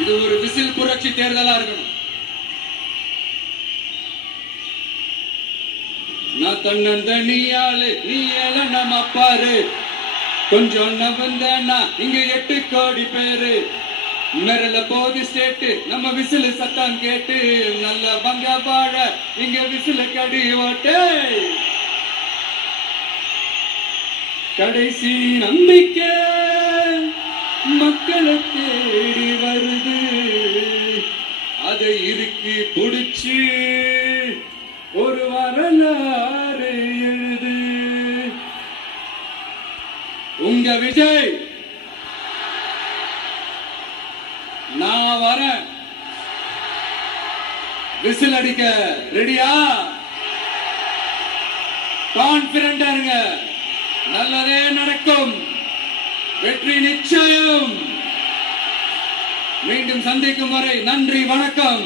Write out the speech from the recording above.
இது ஒரு விசில் புரட்சி தேர்தலா இருக்கணும். நான் தன்னந்தனியாளு, நீ ஏழ நம்ம பாரு, கொஞ்சம் நவந்தனா இங்க 8 கோடி பேரு, மிரல போது ஸ்டேட்டு நம்ம விசில் சத்தம் கேட்டு, நல்ல பங்க வாழ இங்க விசில கடி ஓட்டு. கடைசி நம்பிக்கை மக்களை தேடி வருது, அதை இறுக்கி புடிச்சு ஒரு வரலாறு எழுது. உங்க விஜய் நான் வரேன். விசில் அடிக்க ரெடியா? கான்பிடண்டா இருங்க, நல்லதே நடக்கும், வெற்றி நிச்சயம். மீண்டும் சந்திக்கும் வரை நன்றி, வணக்கம்.